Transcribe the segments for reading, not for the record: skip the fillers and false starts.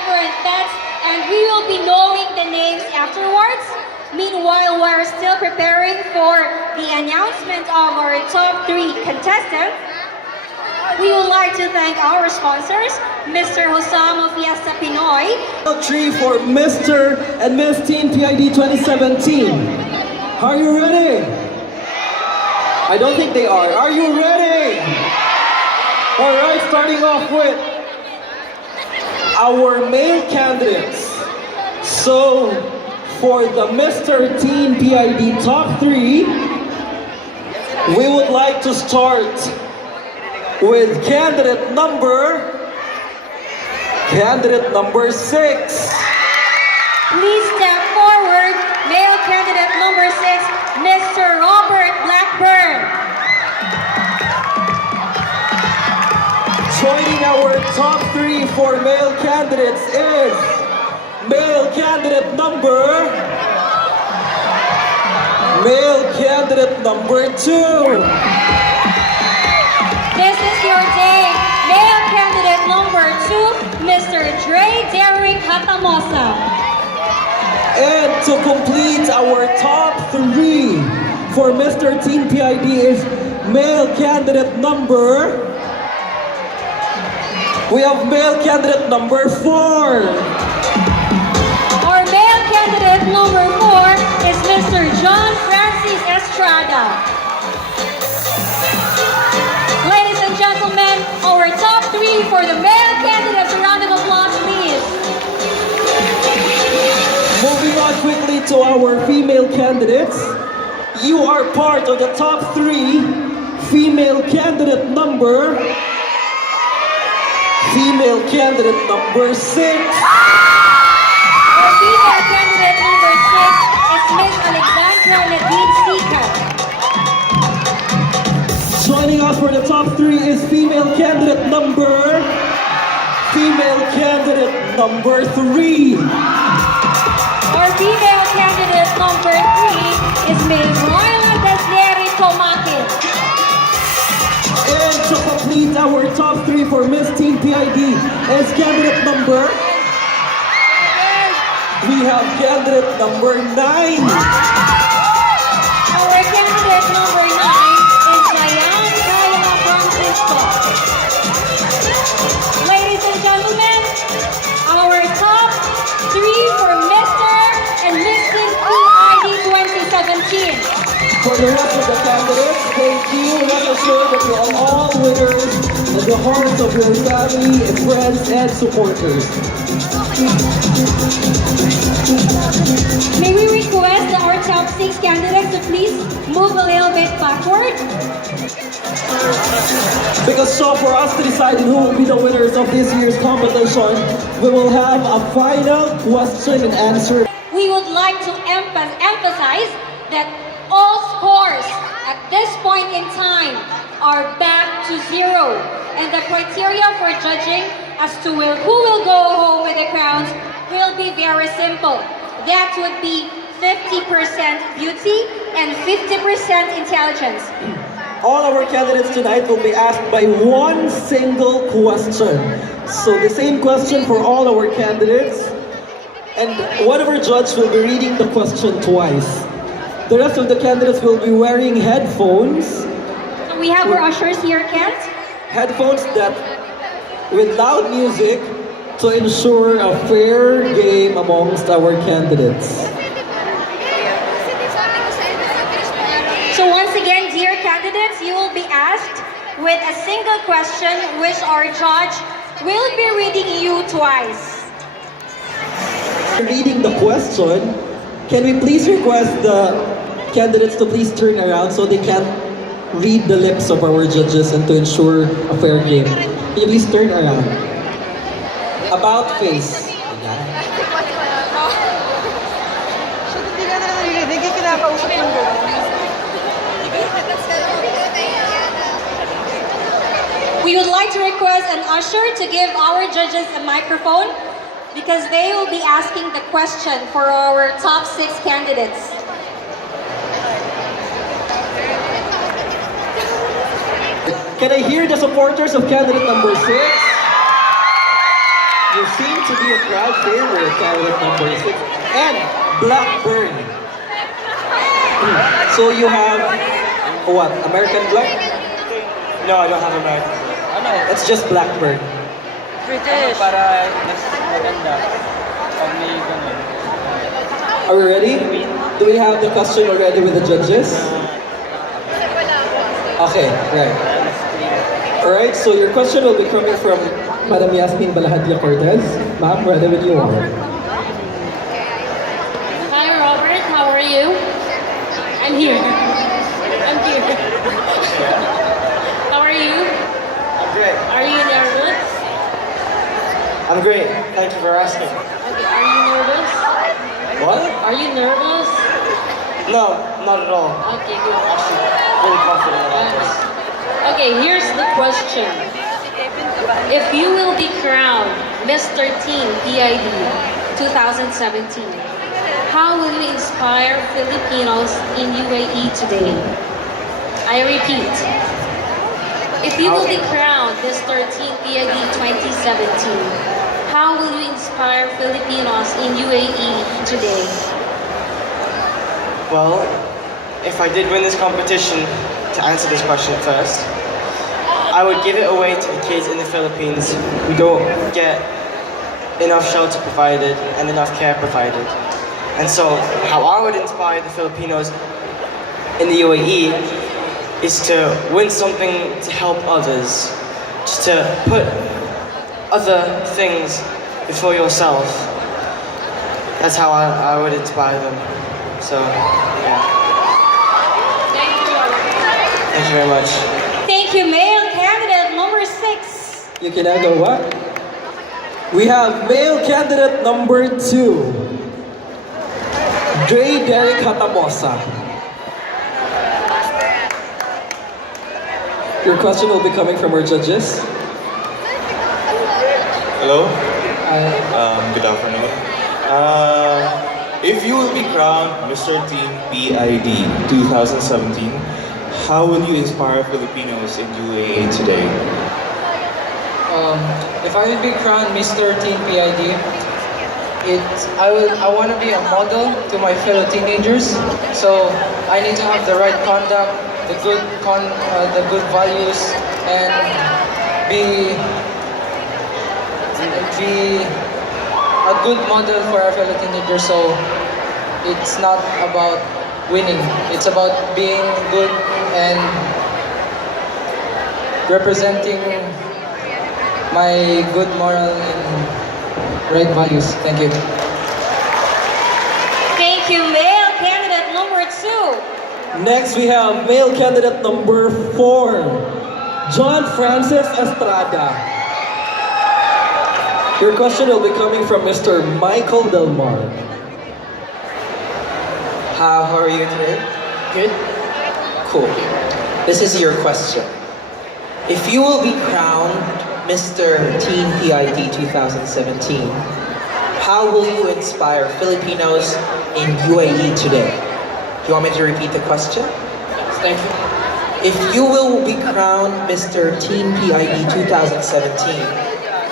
different tests, and we will be knowing the names afterwards. Meanwhile, we're still preparing for the announcement of our top 3 contestants. We would like to thank our sponsors, Mr. Hosamo Fiesta Pinoy. 3 for Mr. and Ms PID 2017. Are you ready? I don't think they are. Are you ready? Alright, starting off with our male candidates. So, for the Mr. Teen PID Top 3, we would like to start with candidate number 6. Please step forward, male candidate number 6, Mr. Robert Blackburn. Joining our top 3 for male candidates is male candidate number 2. This is your day. Male candidate number 2, Mr. Dre Derrick Hatamosa. And to complete our top 3 for Mr. Teen PID is male candidate number... We have male candidate number 4. Our male candidate number 4 is Mr. John Francis Estrada. Ladies and gentlemen, our top 3 for the male candidates. A round of applause, please. Moving on quickly to our female candidates. You are part of the top 3 female candidate number 6. Our female candidate number 6 is Miss Alexandra Nadine Sika. Joining us for the top 3 is female candidate number 3. Our female candidate number 3 is Ms. Royla Desleri Tomakin. And to complete our top 3 for Miss Teen PID is candidate number... We have candidate number 9. Our candidate number 9 is Diane Kayla Francisco. Ladies and gentlemen, our top 3 for Mr. and Mrs. PID 2017. For the rest of the candidates, thank you. Rest assured that you are all winners in the hearts of your family, friends, and supporters. May we request our top 6 candidates to please move a little bit backward? Because so for us to decide who will be the winners of this year's competition, we will have a final question and answer. We would like to emphasize that all scores at this point in time are back to 0. And the criteria for judging as to who will go home with the crowns will be very simple. That would be 50% beauty and 50% intelligence. All our candidates tonight will be asked by one single question. So the same question for all our candidates. And one of our judges will be reading the question twice. The rest of the candidates will be wearing headphones. So we have our ushers here, Kent. Headphones that with loud music to ensure a fair game amongst our candidates. So once again, dear candidates, you will be asked with a single question which our judge will be reading you twice. Reading the question, can we please request the candidates to please turn around so they can read the lips of our judges and to ensure a fair game. Can you please turn around? About face. We would like to request an usher to give our judges a microphone because they will be asking the question for our top 6 candidates. Can I hear the supporters of candidate number 6? You seem to be a crowd favorite, candidate number 6. And Blackburn. So you have, what, American Black? No, I don't have American. It's just Blackburn. British. Para mas maganda. Pag may ganun. Are we ready? Do we have the question already with the judges? Okay, right. Alright, so your question will be coming from Madam Yasmin Balahadlia Cortez. Ma'am, ready when you are. Hi Robert, how are you? I'm here. I'm here. How are you? I'm great. Are you nervous? I'm great. Thank you for asking. Okay, are you nervous? What? Are you nervous? No, not at all. Okay, good. Really confident about this. Okay, here's the question. If you will be crowned Mr. Teen PID 2017, how will you inspire Filipinos in UAE today? I repeat, if you will be crowned Mr. Teen PID 2017, how will you inspire Filipinos in UAE today? Well, if I did win this competition, to answer this question first, I would give it away to the kids in the Philippines who don't get enough shelter provided and enough care provided. And so, how I would inspire the Filipinos in the UAE is to win something to help others, just to put other things before yourself. That's how I would inspire them. So, yeah. Thank you, Robert. Thank you very much. Thank you, male candidate number 6. You can now go what? We have male candidate number 2. Dre Derek Hatamosa. Your question will be coming from our judges. Hello. Good afternoon. If you will be crowned Mr. Teen PID 2017, how will you inspire Filipinos in UAE today? If I would be crowned Mr. Teen PID, I want to be a model to my fellow teenagers. So I need to have the right conduct, the good values, and be a good model for our fellow teenagers. So it's not about winning; it's about being good and representing my good moral and right values. Thank you. Thank you, male candidate number 2. Next, we have male candidate number 4, John Francis Estrada. Your question will be coming from Mr. Michael Del Mar. How are you today? Good. Cool. This is your question. If you will be crowned Mr. Teen PID 2017, how will you inspire Filipinos in UAE today? Do you want me to repeat the question? Thank you. If you will be crowned Mr. Teen PID 2017,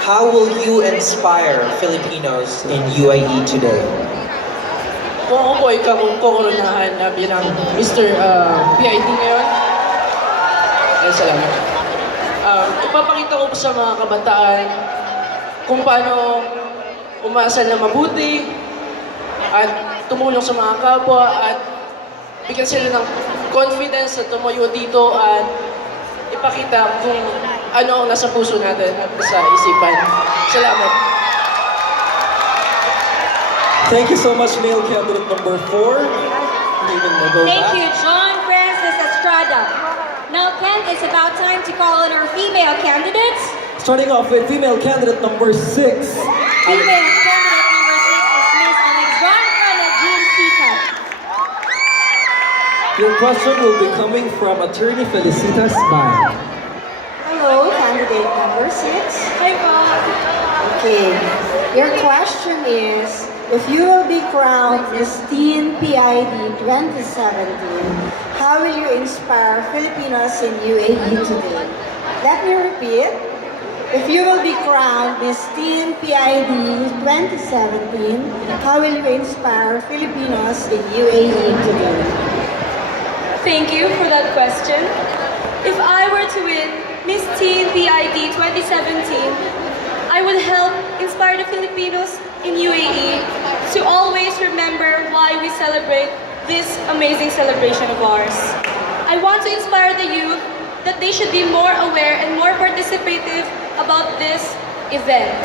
how will you inspire Filipinos in UAE today? Kung ako po ikaw kukoronahan na bilang Mr. PID ngayon, ay salamat. Ipapakita ko po sa mga kabataan kung paano umasa na mabuti at tumulong sa mga kapwa at bigyan sila ng confidence na tumayo dito at ipakita kung ano ang nasa puso natin at sa isipan. Salamat. Thank you so much, male candidate number 4. Even we'll go Thank back. you, John Francis Estrada. Now, Ken, it's about time to call on our female candidates. Starting off with female candidate number 6. Female candidate number 6 is Ms. Alexandra Nadine Sikat. Your question will be coming from attorney Felicitas Ban. Hello, candidate number 6. Hi, Bob. Okay, your question is, if you will be crowned Miss Teen PID 2017, how will you inspire Filipinos in UAE today? Let me repeat. if you will be crowned Miss Teen PID 2017, how will you inspire Filipinos in UAE today? Thank you for that question. If I were to win Miss Teen PID 2017, I would help inspire the Filipinos in UAE to always remember why we celebrate this amazing celebration of ours. I want to inspire the youth that they should be more aware and more participative about this event.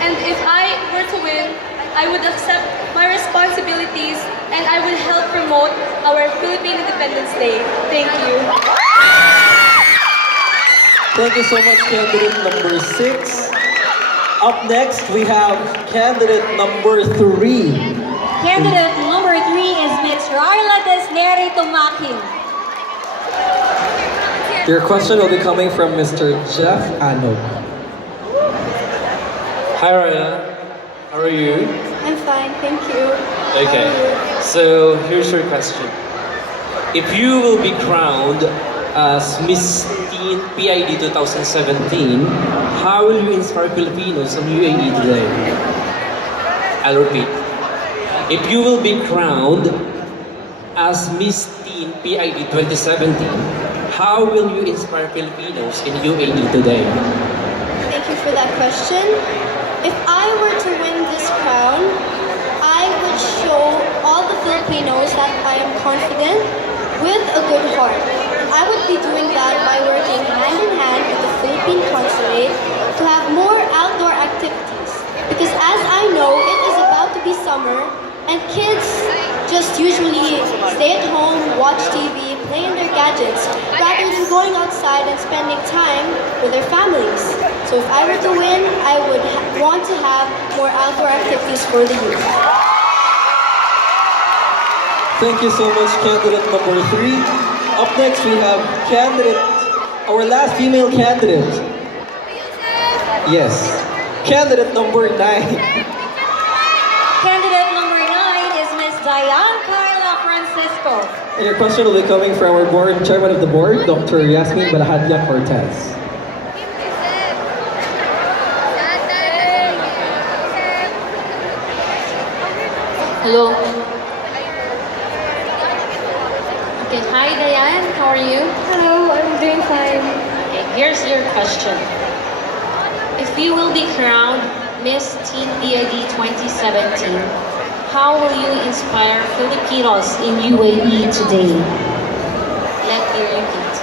And if I were to win, I would accept my responsibilities and I would help promote our Philippine Independence Day. Thank you. Thank you so much, candidate number 6. Up next, we have candidate number 3. Candidate number 3 is Ms. Ryla Desneri Tumakin. Your question will be coming from Mr. Jeff Anog. Hi Raya, how are you? I'm fine, thank you. Okay, so here's your question. If you will be crowned as Miss Teen PID 2017, how will you inspire Filipinos in UAE today? I'll repeat. If you will be crowned as Miss Teen PID 2017, how will you inspire Filipinos in UAE today? Thank you for that question. If I were to win this crown, I would show all the Filipinos that I am confident with a good heart. I would be doing that by working hand in hand with the Philippine Consulate to have more outdoor activities. Because as I know, it is about to be summer and kids just usually stay at home, watch TV, play in their gadgets, rather than going outside and spending time with their families. So if I were to win, I would want to have more outdoor activities for the youth. Thank you so much, candidate number 3. Up next, we have our last female candidate. Yes, candidate number 9. Candidate number 9 is Ms. Diane Carla Francisco. And your question will be coming from our chairman of the board, Dr. Yasmin Balahadya Cortez. Hello. Okay, hi Diane, how are you? Hello, I'm doing fine. Okay, here's your question. If you will be crowned Miss Teen PID 2017, how will you inspire Filipinos in UAE today? Let me repeat.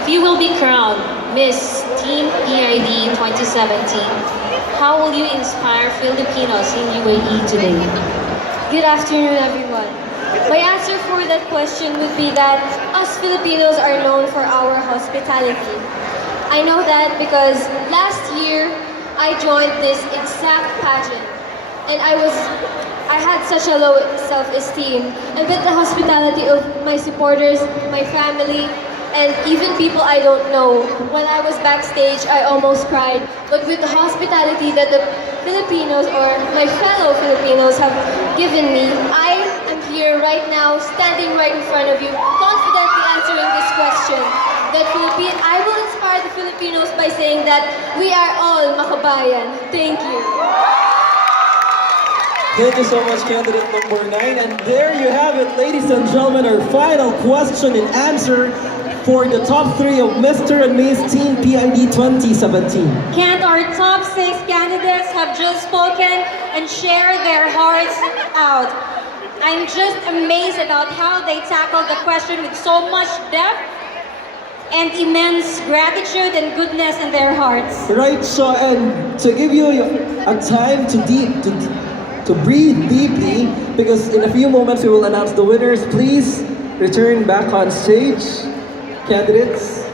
If you will be crowned Miss Teen PID 2017, how will you inspire Filipinos in UAE today? Good afternoon, everyone. My answer for that question would be that us Filipinos are known for our hospitality. I know that because last year I joined this exact pageant and I had such a low self-esteem, and with the hospitality of my supporters, my family, and even people I don't know, when I was backstage I almost cried. But with the hospitality that the Filipinos or my fellow Filipinos have given me, I am here right now, standing right in front of you, confidently answering this question. I will inspire the Filipinos by saying that we are all makabayan. Thank you. Thank you so much, candidate number 9. And there you have it, ladies and gentlemen, our final question and answer for the top 3 of Mr. and Ms. Teen PID 2017. Can't our top 6 candidates have just spoken and shared their hearts out? I'm just amazed about how they tackled the question with so much depth and immense gratitude and goodness in their hearts. Right, so and to give you a time to breathe deeply, because in a few moments we will announce the winners. Please return back on stage, candidates.